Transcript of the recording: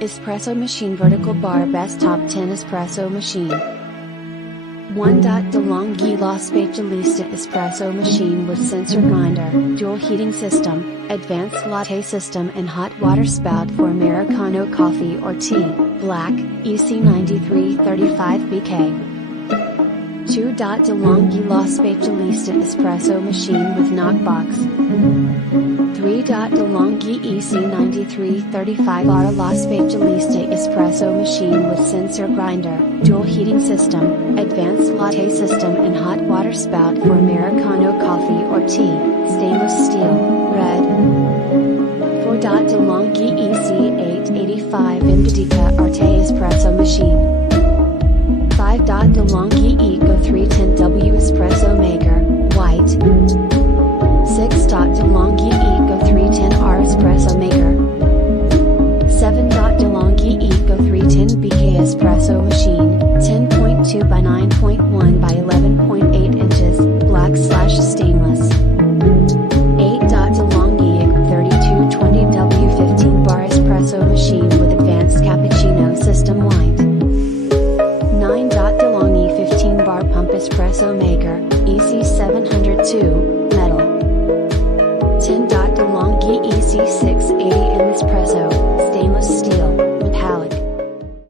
Espresso machine vertical bar best top 10 espresso machine. 1. DeLonghi La Specialista espresso machine with sensor grinder, dual heating system, advanced latte system and hot water spout for Americano coffee or tea, black, EC9335BK. 2. DeLonghi La Specialista espresso machine with knockbox. 3. DeLonghi EC9335R La Specialista espresso machine with sensor grinder, dual heating system, advanced latte system and hot water spout for Americano coffee or tea, stainless steel, red. 4. DeLonghi EC885 Indica Arte espresso machine. 5. DeLonghi Eco 310W espresso maker, white. 6. DeLonghi Eco 310R espresso maker. 7. DeLonghi Eco 310BK espresso machine, 10.2 by 9.1 by 11.8 inches, black/stainless. 8. DeLonghi Eco 3220W 15 bar espresso machine with advanced cappuccino system, white. 9. DeLonghi 15 bar pump espresso maker.